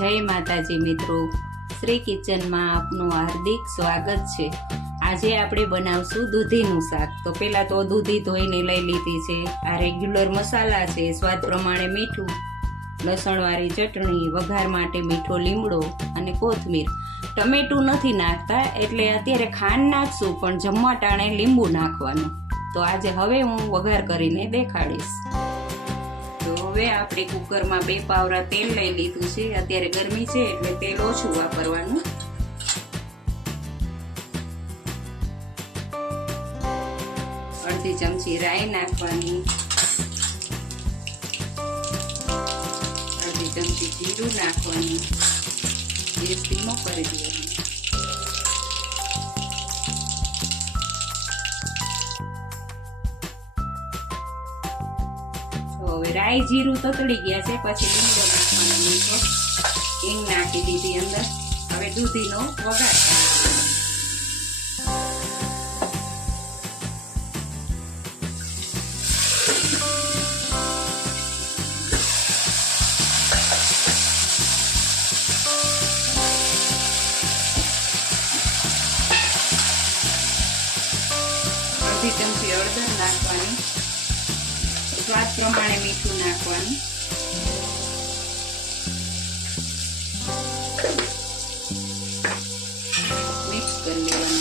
જય માતાજી મિત્રો, શ્રી કિચનમાં આપનું હાર્દિક સ્વાગત છે। આજે આપણે બનાવશું દૂધીનું શાક। તો પહેલા તો દૂધી ધોઈને લઈ લીધી છે। આ રેગ્યુલર મસાલા છે, સ્વાદ પ્રમાણે મીઠું, લસણવાળી ચટણી, વઘાર માટે મીઠો લીમડો અને કોથમીર। ટમેટું નથી નાખતા એટલે અત્યારે ખાંડ નાખશું, પણ જમવા ટાણે લીંબુ નાખવાનું। તો આજે હવે હું વઘાર કરીને દેખાડીશ। તો હવે આપણે કુકરમાં 2 પાવરા તેલ લઈ લીધું છે। અત્યારે ગરમી છે એટલે તેલ ઓછું વાપરવાનું। અડધી ચમચી રાઈ નાખવાની, અડધી ચમચી જીરું નાખવાનું, ગેસ ધીમો કરી દેવાનું। હવે રાઈ જીરું તતડી ગયા છે, પછી લીમડો નાખવાનો મીઠો, હિંગ નાખી દીધી અંદર। હવે દૂધીનો વઘાર અડધી ચમચી હળદર નાખવાની, સ્વાદ પ્રમાણે મીઠું નાખવાનું, મિક્સ કરી લેવાનું।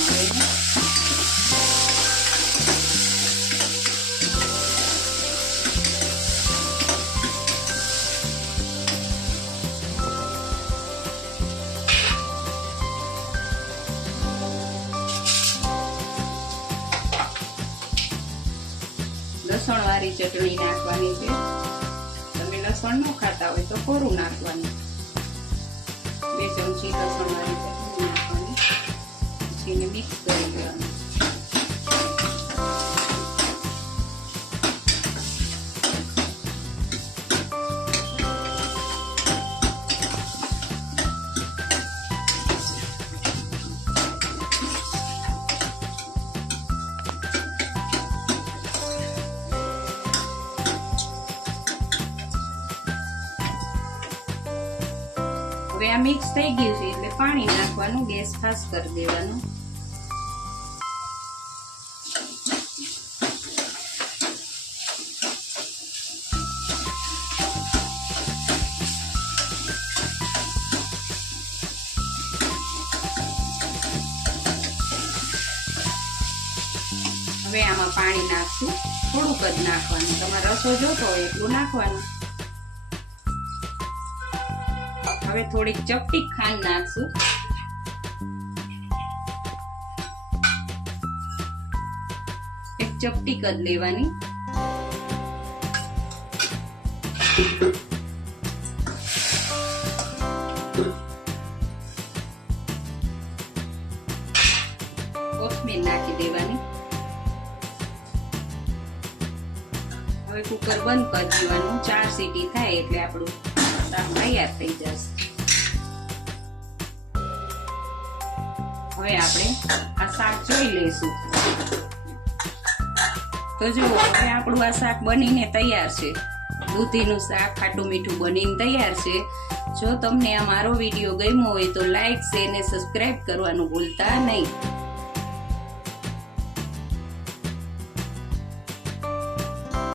લસણ વાળી ચટણી નાખવાની છે। તમે લસણ ન ખાતા હોય તો કોરું નાખવાનું। 2 ચમચી લસણ વાળી ચટણી નાખવાની, પછી એને મિક્સ કરી દેવાનું। હવે આ મિક્સ થઈ ગયું છે એટલે પાણી નાખવાનું, ગેસ ફાસ્ટ કરી દેવાનું। હવે આમાં પાણી નાખશું, થોડુંક જ નાખવાનું, તમારે રસો જોતો હોય એટલું નાખવાનું। હવે થોડીક ચપટી ખાંડ નાખશું, એક ચપટી જ લેવાની। કોથમીર નાખી દેવાની। હવે કુકર બંધ કરી દેવાનું, 4 સીટી થાય એટલે આપણું શાક તૈયાર થઈ જશે। હવે આપણે આ શાક જોઈ લઈશું। તો જો હવે આપણું આ શાક બનીને તૈયાર છે। દૂધીનું શાક ખાટું મીઠું બનીને તૈયાર છે। જો તમને આ મારો વિડીયો ગમ્યો હોય તો લાઈક, શેર અને સબસ્ક્રાઇબ કરવાનું ભૂલતા નહીં।